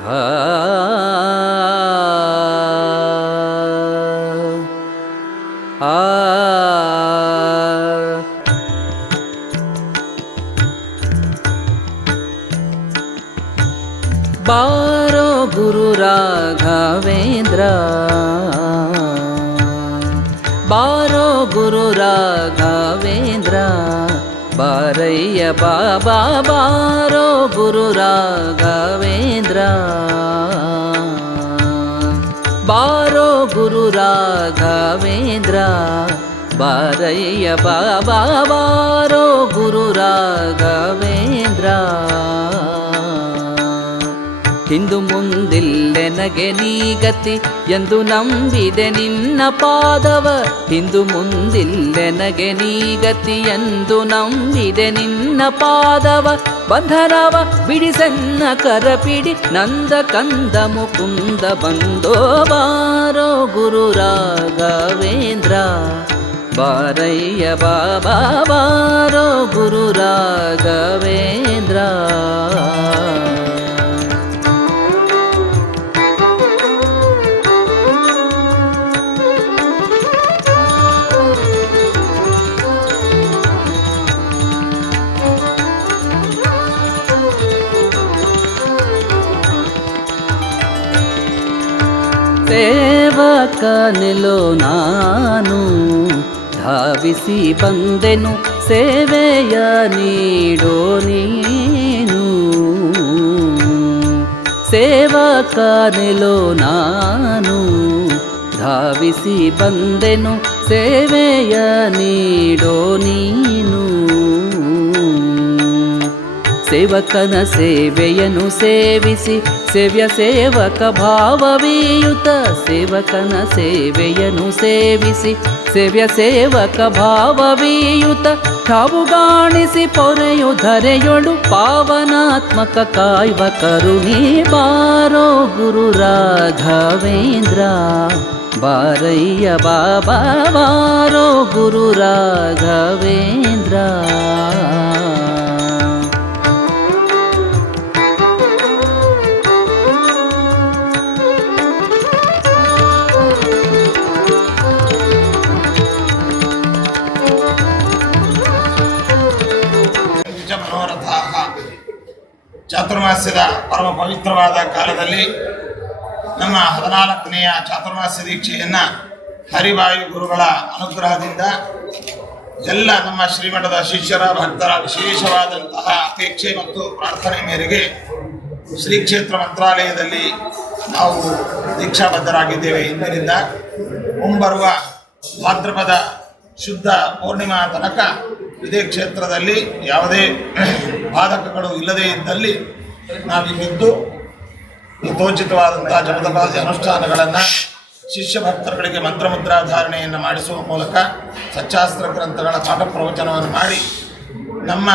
ಆ ಆ ಬಾರೋ ಗುರು ರಾಘವೇಂದ್ರ, ಬಾರೋ ಗುರು ರಾಘವೇಂದ್ರ, ಬಾರಯ್ಯ ಬಾಬಾ ಬಾರೋ ಗುರು ರಾಘವೇಂದ್ರ, ಬಾರೋ ಗುರು ರಾಘವೇಂದ್ರ, ಬಾರಯ್ಯ ಬಾಬಾ ಬಾರೋ ಗುರು ರಾಘವೇಂದ್ರ. ಹಿಂದು ಮುಂದಿಲ್ಲೆನಗೆ ನೀ ಗತಿ ಎಂದು ನಂಬಿದೆ ನಿನ್ನ ಪಾದವ, ಹಿಂದು ಮುಂದಿಲ್ಲೆನಗೆ ನೀ ಗತಿ ಎಂದು ನಂಬಿದೆ ನಿನ್ನ ಪಾದವ, ಬಂಧನವ ಬಿಡಿಸನ್ನ ಕರಪಿಡಿ ನಂದ ಕಂದ ಮುಕುಂದ ಬಂದೋ ಬಾರೋ ಗುರು ರಾಘವೇಂದ್ರ, ಬಾರಯ್ಯ ಬಾಬಾ ಬಾರೋ ಗುರು ರಾಘವೇಂದ್ರ. ಸೇವಕನೆಲೋ ನಾನು ಧಾವಿಸಿ ಬಂದೆನು, ಸೇವೆಯ ನೀಡೋ ನೀನು. ಸೇವಕನೆಲೋ ನಾನು ಧಾವಿಸಿ ಬಂದೆನು, ಸೇವೆಯ ನೀಡೋ ನೀನು. ಸೇವಕನ ಸೇವೆಯನ್ನು ಸೇವಿಸಿ ಸೇವ್ಯ ಸೇವಕ ಭಾವವೀಯುತ, ಸೇವಕನ ಸೇವೆಯನ್ನು ಸೇವಿಸಿ ಸೇವ್ಯ ಸೇವಕ ಭಾವವೀಯುತ, ಠಾವುಗಾಣಿಸಿ ಪೊರೆಯು ಧರೆಯೊಳು ಪಾವನಾತ್ಮಕ ಕಾಯ್ವ ಕರುಣಿ ಬಾರೋ ಗುರು ರಾಘವೇಂದ್ರ, ಬಾರಯ್ಯ ಬಾಬಾ ಬಾರೋ ಗುರು ರಾಘವೇಂದ್ರ. ಚಾತುರ್ಮಾಸ್ಯದ ಪರಮ ಪವಿತ್ರವಾದ ಕಾಲದಲ್ಲಿ ನಮ್ಮ 14ನೆಯ ಚಾತುರ್ಮಾಸ್ಯ ದೀಕ್ಷೆಯನ್ನು ಹರಿವಾಯು ಗುರುಗಳ ಅನುಗ್ರಹದಿಂದ ಎಲ್ಲ ನಮ್ಮ ಶ್ರೀಮಠದ ಶಿಷ್ಯರ ಭಕ್ತರ ವಿಶೇಷವಾದಂತಹ ಅಪೇಕ್ಷೆ ಮತ್ತು ಪ್ರಾರ್ಥನೆ ಮೇರೆಗೆ ಶ್ರೀ ಕ್ಷೇತ್ರ ಮಂತ್ರಾಲಯದಲ್ಲಿ ನಾವು ದೀಕ್ಷಾಬದ್ಧರಾಗಿದ್ದೇವೆ. ಇಂದಿನಿಂದ ಮುಂಬರುವ ಭಾದ್ರಪದ ಶುದ್ಧ ಪೂರ್ಣಿಮಾ ತನಕ ಇದೇ ಕ್ಷೇತ್ರದಲ್ಲಿ ಯಾವುದೇ ಬಾಧಕಗಳು ಇಲ್ಲದೇ ಇದ್ದಲ್ಲಿ ನಾವಿಲ್ಲಿದ್ದು ಯಥೋಚಿತವಾದಂತಹ ಜಪತಪಾದಿ ಅನುಷ್ಠಾನಗಳನ್ನು ಶಿಷ್ಯ ಭಕ್ತರುಗಳಿಗೆ ಮಂತ್ರಮುದ್ರಾಧಾರಣೆಯನ್ನು ಮಾಡಿಸುವ ಮೂಲಕ ಸಚ್ಚಾಸ್ತ್ರ ಗ್ರಂಥಗಳ ಪಾಠ ಪ್ರವಚನವನ್ನು ಮಾಡಿ ನಮ್ಮ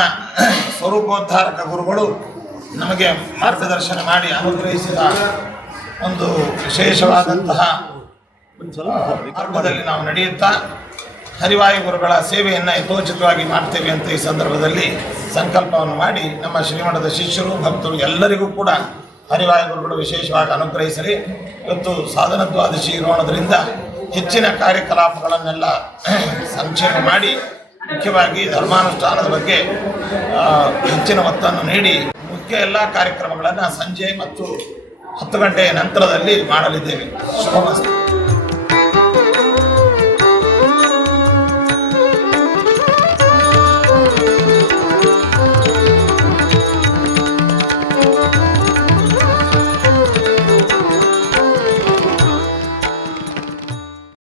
ಸ್ವರೂಪೋದ್ಧಾರಕ ಗುರುಗಳು ನಮಗೆ ಮಾರ್ಗದರ್ಶನ ಮಾಡಿ ಅನುಗ್ರಹಿಸಿದ ಒಂದು ವಿಶೇಷವಾದಂತಹ ಮಾರ್ಗದಲ್ಲಿ ನಾವು ನಡೆಯುತ್ತಾ ಹರಿವಾಯು ಗುರುಗಳ ಸೇವೆಯನ್ನು ಯಥೋಚಿತವಾಗಿ ಮಾಡ್ತೇವೆ ಅಂತ ಈ ಸಂದರ್ಭದಲ್ಲಿ ಸಂಕಲ್ಪವನ್ನು ಮಾಡಿ ನಮ್ಮ ಶ್ರೀಮಠದ ಶಿಷ್ಯರು ಭಕ್ತರು ಎಲ್ಲರಿಗೂ ಕೂಡ ಹರಿವಾಯು ಗುರುಗಳು ವಿಶೇಷವಾಗಿ ಅನುಗ್ರಹಿಸಲಿ. ಇವತ್ತು ಸಾಧನ ದ್ವಾದಶಿ ಇರೋಣದ್ರಿಂದ ಹೆಚ್ಚಿನ ಕಾರ್ಯಕಲಾಪಗಳನ್ನೆಲ್ಲ ಸಂಕ್ಷೇಪ ಮಾಡಿ ಮುಖ್ಯವಾಗಿ ಧರ್ಮಾನುಷ್ಠಾನದ ಬಗ್ಗೆ ಹೆಚ್ಚಿನ ಒತ್ತನ್ನು ನೀಡಿ ಮುಖ್ಯ ಎಲ್ಲ ಕಾರ್ಯಕ್ರಮಗಳನ್ನು ಸಂಜೆ ಮತ್ತು 10 ಗಂಟೆಯ ನಂತರದಲ್ಲಿ ಮಾಡಲಿದ್ದೇವೆ. ಶುಭಮಸ್ತು.